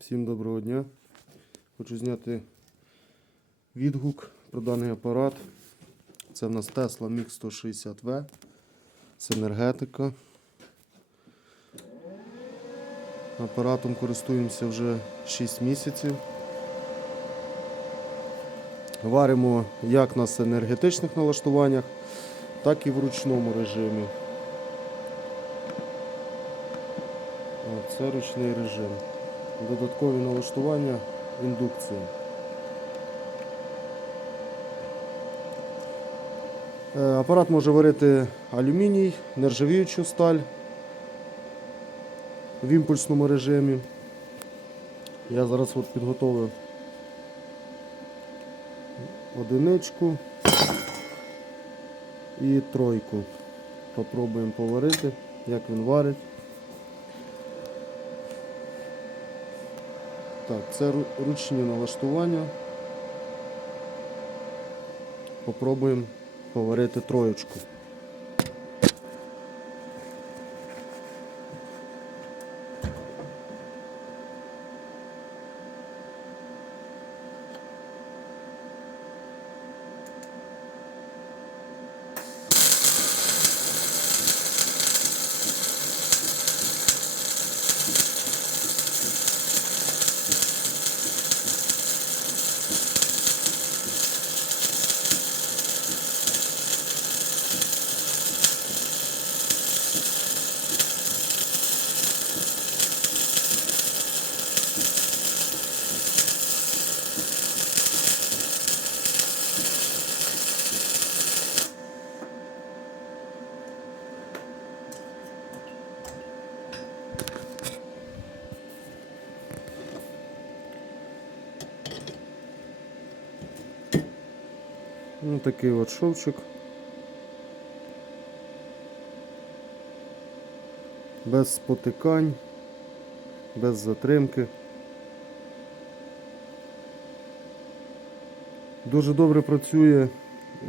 Всім доброго дня. Хочу зняти відгук про даний апарат. Це в нас Tesla Mix 160V. Це енергетика. Апаратом користуємося вже 6 місяців. Варимо як на енергетичних налаштуваннях, так і в ручному режимі. Це ручний режим. Додаткові налаштування індукції. Е, Апарат може варити алюміній, нержавіючу сталь в імпульсному режимі. Я зараз от підготовив одиничку і тройку. Попробуємо поварити, як він варить. Так, це ручні налаштування. Попробуємо поварити троєчку. Ну, такий от шовчик. Без спотикань, без затримки. Дуже добре працює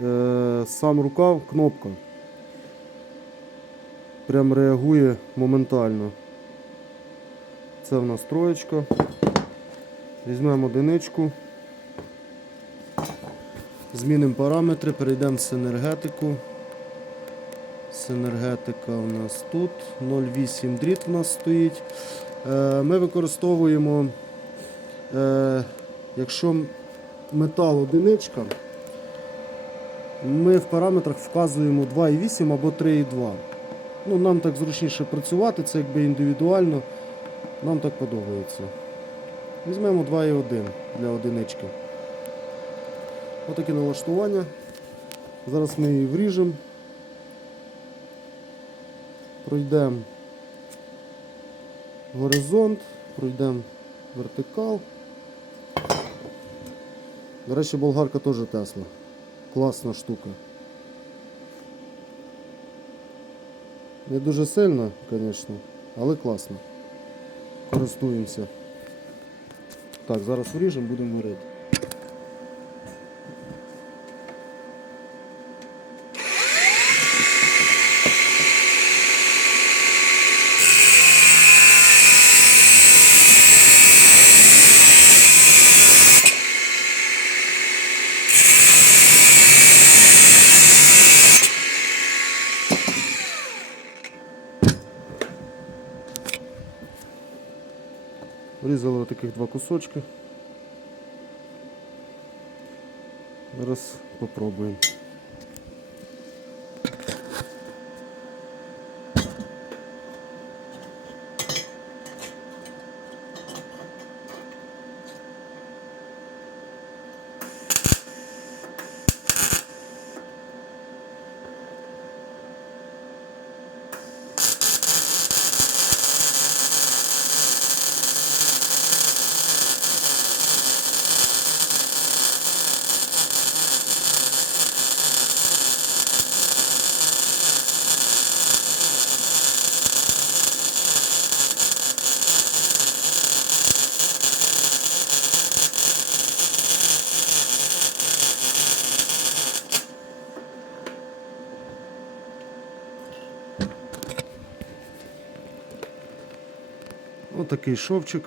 е, сам рукав, кнопка. Прям реагує моментально. Це в нас троєчка. Візьмемо одиничку. Змінимо параметри, перейдемо в синергетику. Синергетика у нас тут. 0,8 дріт у нас стоїть. Е, Ми використовуємо, е, якщо метал одиничка, ми в параметрах вказуємо 2,8 або 3,2. Ну, нам так зручніше працювати, це якби індивідуально. Нам так подобається. Візьмемо 2,1 для одинички. Отаке налаштування. Зараз ми її вріжемо. Пройдемо горизонт, пройдемо вертикал. До речі, болгарка теж Тесла. Класна штука. Не дуже сильно, звісно, але класно. Користуємося. Так, зараз вріжемо, будемо варити. Врізали таких два кусочки. Зараз попробуємо. Отакий шовчик.